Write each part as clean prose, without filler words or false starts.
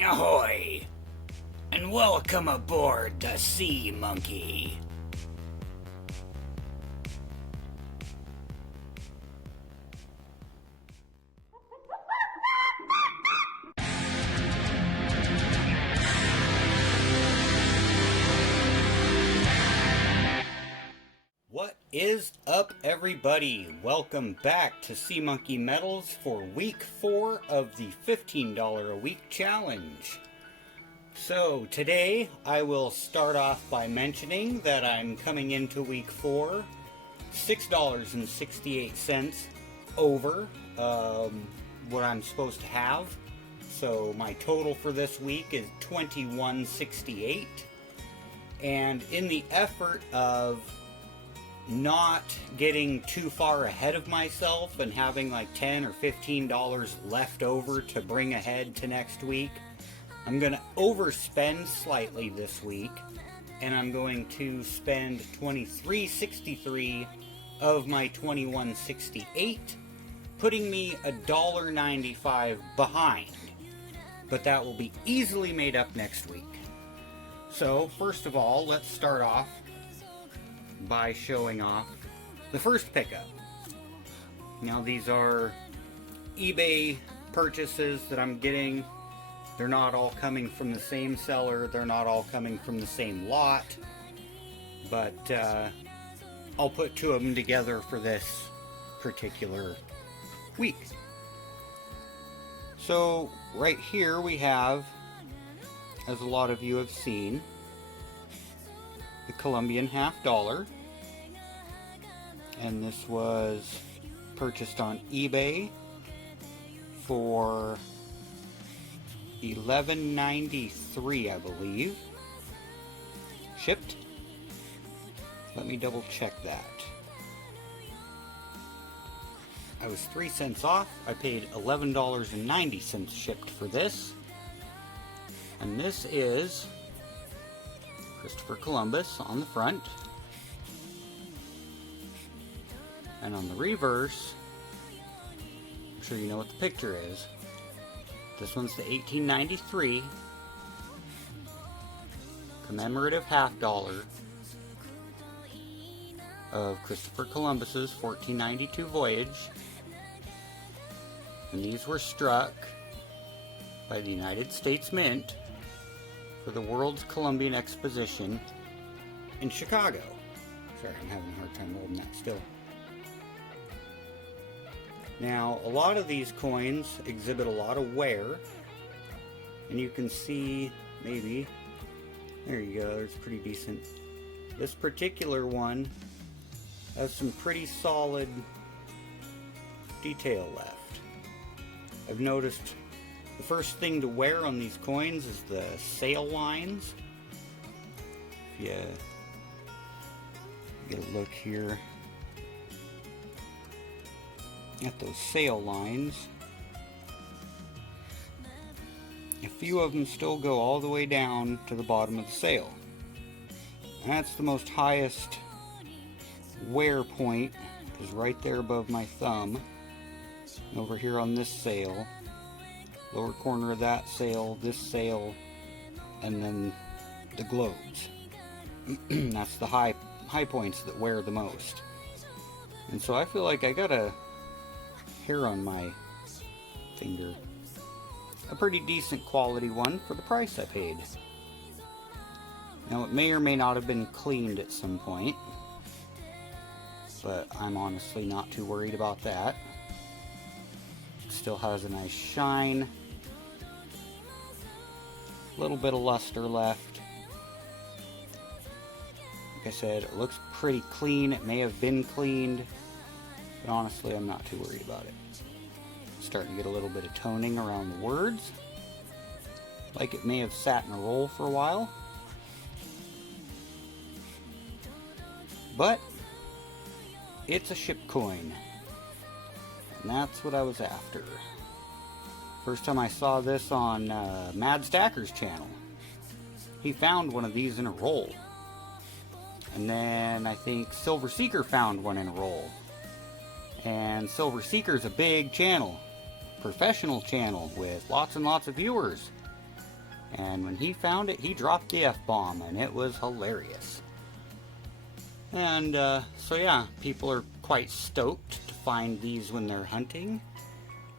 Ahoy! And welcome aboard the Sea Monkey. What is up, everybody? Welcome back to Sea Monkey Metals for week 4 of the $15 a week challenge. So today I will start off by mentioning that I'm coming into week 4 $6.68 over what I'm supposed to have. So my total for this week is $21.68, and in the effort of not getting too far ahead of myself and having like $10 or $15 left over to bring ahead to next week, I'm going to overspend slightly this week, and I'm going to spend $23.63 of my $21.68, putting me $1.95 behind. But that will be easily made up next week. So first of all, let's start off by showing off the first pickup. Now these are eBay purchases that I'm getting. They're not all coming from the same seller, they're not all coming from the same lot, but I'll put two of them together for this particular week. So right here we have, as a lot of you have seen, the Colombian $50, and this was purchased on eBay for $11.93, I believe. Shipped? Let me double check that. I was 3 cents off. I paid $11.90 shipped for this. And this is Christopher Columbus on the front. And on the reverse, I'm sure you know what the picture is. This one's the 1893 commemorative $50 of Christopher Columbus's 1492 voyage. And these were struck by the United States Mint for the World's Columbian Exposition in Chicago. Sorry, I'm having a hard time holding that still. Now, a lot of these coins exhibit a lot of wear, and you can see, maybe, there you go, it's pretty decent. This particular one has some pretty solid detail left. I've noticed the first thing to wear on these coins is the sail lines. If you get a look here at those sail lines, a few of them still go all the way down to the bottom of the sail. That's the most highest wear point, is right there above my thumb. And over here on this sail, lower corner of that sail, this sail, and then the globes. That's the high points that wear the most. And so I feel like I got a hair on my finger. A pretty decent quality one for the price I paid. Now it may or may not have been cleaned at some point, but I'm honestly not too worried about that. Still has a nice shine. A little bit of luster left. Like I said, it looks pretty clean. It may have been cleaned, but honestly I'm not too worried about it. Starting to get a little bit of toning around the words, like it may have sat in a roll for a while, but it's a ship coin, and that's what I was after. First time I saw this on Mad Stacker's channel. He found one of these in a roll, and then I think Silver Seeker found one in a roll. And Silver Seeker's a big channel, professional channel with lots and lots of viewers. And when he found it, he dropped the F-bomb, and it was hilarious. And so yeah, people are quite stoked to find these when they're hunting.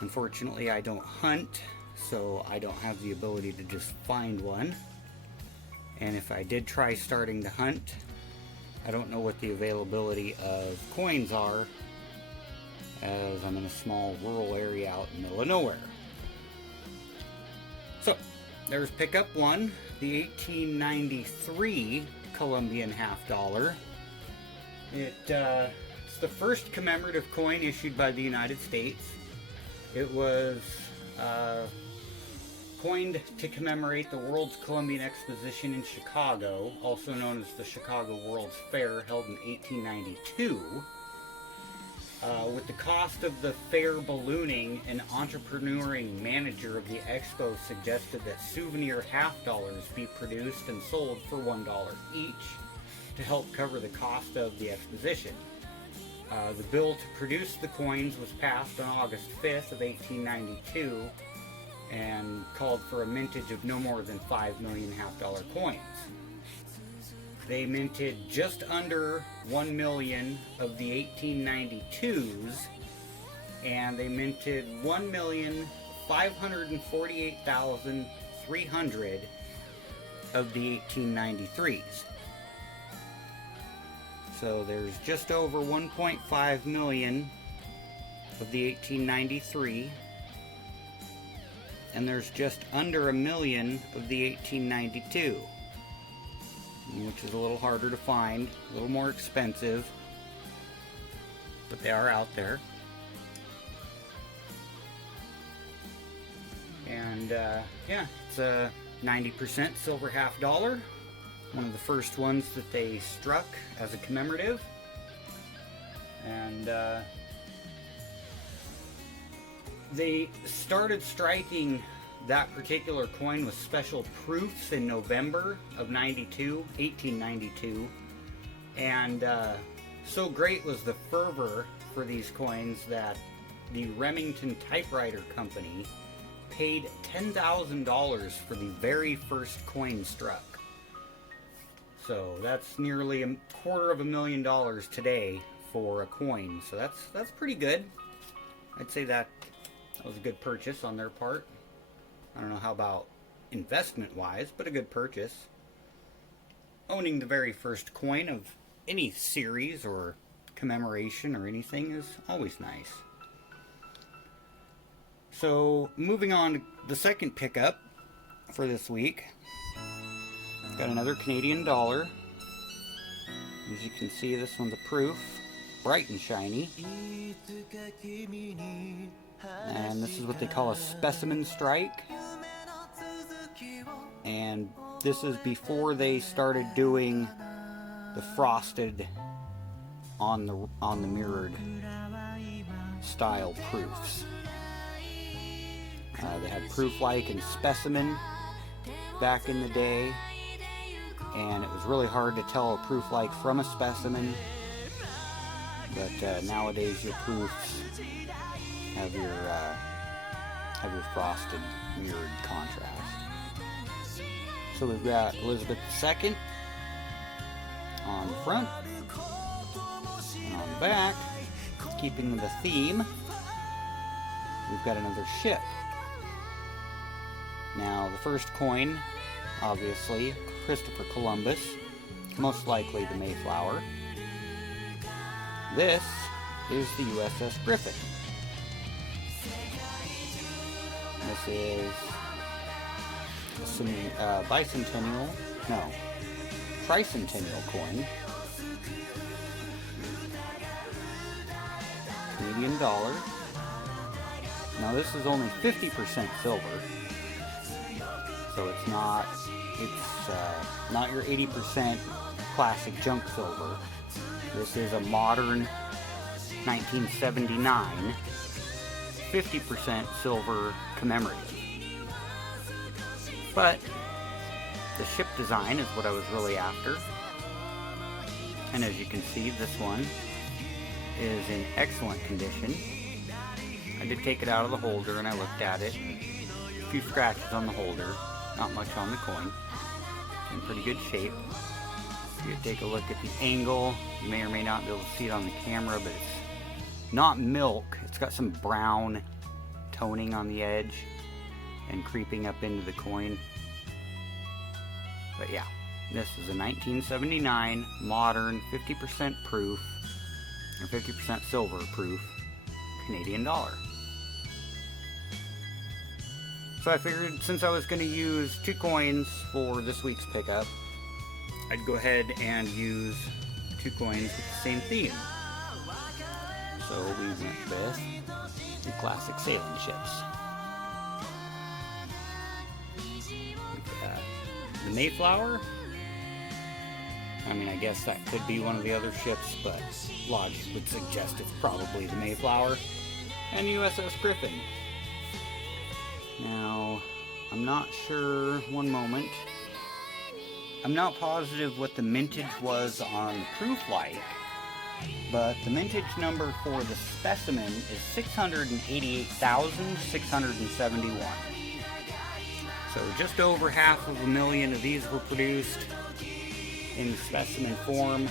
Unfortunately, I don't hunt, so I don't have the ability to just find one. And if I did try starting to hunt, I don't know what the availability of coins are, as I'm in a small rural area out in the middle of nowhere. So, there's pickup one, the 1893 Colombian half dollar. It's the first commemorative coin issued by the United States. It was coined to commemorate the World's Columbian Exposition in Chicago, also known as the Chicago World's Fair, held in 1892. With the cost of the fair ballooning, an entrepreneuring manager of the expo suggested that souvenir half dollars be produced and sold for $1 each to help cover the cost of the exposition. The bill to produce the coins was passed on August 5th of 1892 and called for a mintage of no more than 5 million half-dollar coins. They minted just under 1 million of the 1892s, and they minted 1,548,300 of the 1893s. So there's just over 1.5 million of the 1893, and there's just under 1 million of the 1892, which is a little harder to find, a little more expensive, but they are out there. And yeah, it's a 90% silver half dollar. One of the first ones that they struck as a commemorative. And they started striking that particular coin with special proofs in November of 1892. And so great was the fervor for these coins that the Remington Typewriter Company paid $10,000 for the very first coin struck. So that's nearly $250,000 today for a coin. So that's pretty good. I'd say that was a good purchase on their part. I don't know how about investment-wise, but a good purchase. Owning the very first coin of any series or commemoration or anything is always nice. So moving on to the second pickup for this week. Got another Canadian dollar. As you can see, this one's a proof, bright and shiny. And this is what they call a specimen strike. And this is before they started doing the frosted on the mirrored style proofs. They had proof-like and specimen back in the day. And it was really hard to tell a proof-like from a specimen, but nowadays your proofs have your frosted mirrored contrast. So we've got Elizabeth II on the front, and on the back, keeping with the theme, we've got another ship. Now the first coin, obviously, Christopher Columbus, most likely the Mayflower. This is the USS Griffin. This is a tricentennial coin. Canadian dollar. Now this is only 50% silver, so it's not your 80% classic junk silver. This is a modern 1979 50% silver commemorative. But the ship design is what I was really after. And as you can see, this one is in excellent condition. I did take it out of the holder and I looked at it. A few scratches on the holder. Not much on the coin. In pretty good shape. If you take a look at the angle, you may or may not be able to see it on the camera, but it's not milk. It's got some brown toning on the edge and creeping up into the coin. But yeah, this is a 1979 modern 50% proof or 50% silver proof Canadian dollar. So I figured since I was going to use 2 coins for this week's pickup, I'd go ahead and use 2 coins with the same theme. So we went with the classic sailing ships. The Mayflower. I mean, I guess that could be one of the other ships, but logic would suggest it's probably the Mayflower. And USS Griffin. Now, I'm not sure, one moment. I'm not positive what the mintage was on the proof like, but the mintage number for the specimen is 688,671. So just over 500,000 of these were produced in specimen form,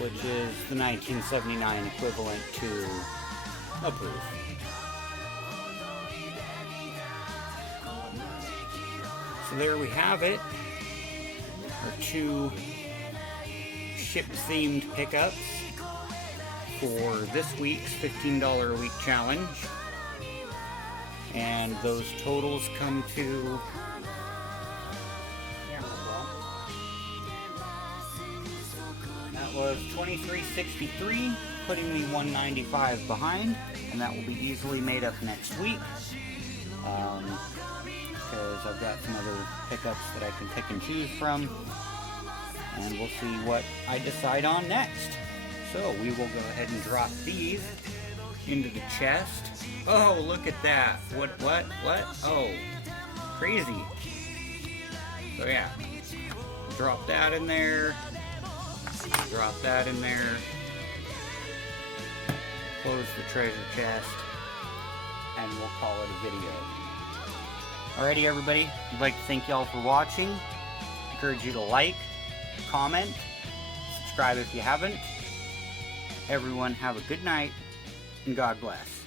which is the 1979 equivalent to a proof. So there we have it. Our 2 ship-themed pickups for this week's $15 a week challenge. And those totals come to that was $23.63, putting me $195 behind, and that will be easily made up next week. Because I've got some other pickups that I can pick and choose from, and we'll see what I decide on next. So we will go ahead and drop these into the chest. Oh, look at that. What? Oh, crazy. So yeah, drop that in there, drop that in there, close the treasure chest, and we'll call it a video. Alrighty, everybody, I'd like to thank y'all for watching. Encourage you to like, comment, subscribe if you haven't. Everyone have a good night, and God bless.